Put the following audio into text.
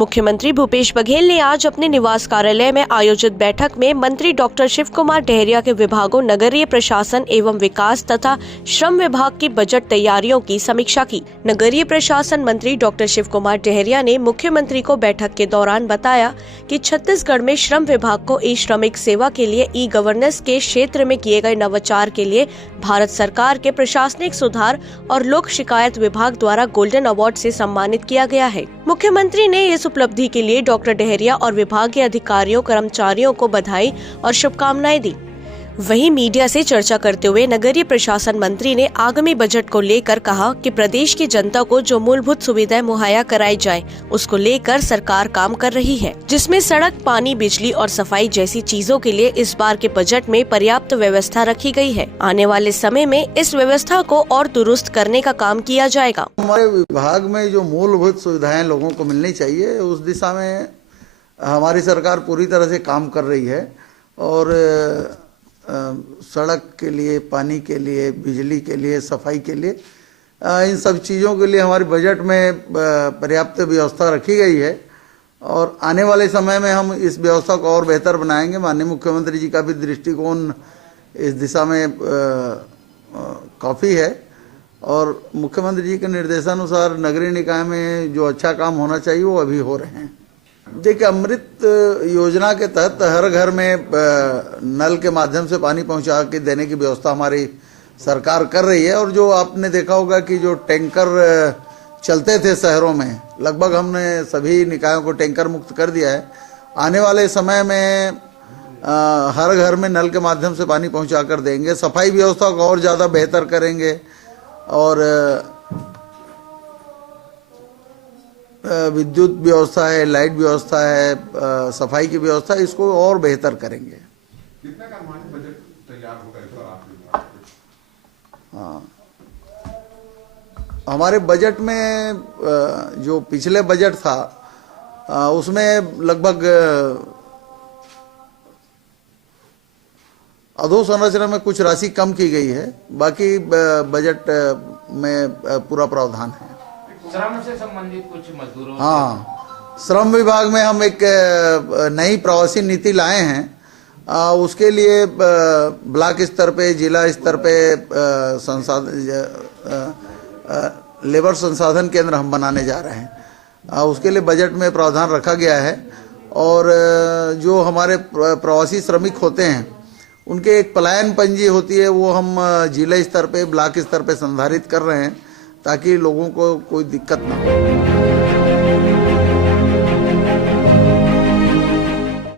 मुख्यमंत्री भूपेश बघेल ने आज अपने निवास कार्यालय में आयोजित बैठक में मंत्री डॉक्टर शिव कुमार डहरिया के विभागों नगरीय प्रशासन एवं विकास तथा श्रम विभाग की बजट तैयारियों की समीक्षा की। नगरीय प्रशासन मंत्री डॉक्टर शिव कुमार डहरिया ने मुख्यमंत्री को बैठक के दौरान बताया कि छत्तीसगढ़ में श्रम विभाग को ई श्रमिक सेवा के लिए ई गवर्नेंस के क्षेत्र में किए गए नवाचार के लिए भारत सरकार के प्रशासनिक सुधार और लोक शिकायत विभाग द्वारा गोल्डन अवार्ड से सम्मानित किया गया है। मुख्यमंत्री ने इस उपलब्धि के लिए डॉक्टर डहरिया और विभाग के अधिकारियों कर्मचारियों को बधाई और शुभकामनाएं दी। वहीं मीडिया से चर्चा करते हुए नगरीय प्रशासन मंत्री ने आगामी बजट को लेकर कहा कि प्रदेश की जनता को जो मूलभूत सुविधाएं मुहैया कराई जाए उसको लेकर सरकार काम कर रही है, जिसमें सड़क, पानी, बिजली और सफाई जैसी चीजों के लिए इस बार के बजट में पर्याप्त व्यवस्था रखी गई है। आने वाले समय में इस व्यवस्था को और दुरुस्त करने का काम किया जाएगा। हमारे विभाग में जो मूलभूत सुविधाएं लोगों को मिलनी चाहिए उस दिशा में हमारी सरकार पूरी तरह से काम कर रही है और सड़क के लिए, पानी के लिए, बिजली के लिए, सफाई के लिए, इन सब चीज़ों के लिए हमारे बजट में पर्याप्त व्यवस्था रखी गई है और आने वाले समय में हम इस व्यवस्था को और बेहतर बनाएंगे। माननीय मुख्यमंत्री जी का भी दृष्टिकोण इस दिशा में काफ़ी है और मुख्यमंत्री जी के निर्देशानुसार नगरीय निकाय में जो अच्छा काम होना चाहिए वो अभी हो रहे हैं। देखिए, अमृत योजना के तहत हर घर में नल के माध्यम से पानी पहुंचा के देने की व्यवस्था हमारी सरकार कर रही है और जो आपने देखा होगा कि जो टैंकर चलते थे शहरों में, लगभग हमने सभी निकायों को टैंकर मुक्त कर दिया है। आने वाले समय में हर घर में नल के माध्यम से पानी पहुंचा कर देंगे। सफाई व्यवस्था को और ज़्यादा बेहतर करेंगे और विद्युत व्यवस्था है, लाइट व्यवस्था है, सफाई की व्यवस्था, इसको और बेहतर करेंगे। कितना का बजट तैयार होगा इस बार आपके? हाँ, हमारे बजट में जो पिछले बजट था उसमें लगभग अधोसंरचना में कुछ राशि कम की गई है, बाकी बजट में पूरा प्रावधान है। श्रम से संबंधित कुछ मजदूरों, हाँ, श्रम विभाग में हम एक नई प्रवासी नीति लाए हैं। उसके लिए ब्लॉक स्तर पे, जिला स्तर पे लेबर संसाधन केंद्र हम बनाने जा रहे हैं। उसके लिए बजट में प्रावधान रखा गया है और जो हमारे प्रवासी श्रमिक होते हैं उनके एक पलायन पंजी होती है, वो हम जिला स्तर पे, ब्लॉक स्तर पे संधारित कर रहे हैं ताकि लोगों को कोई दिक्कत ना हो।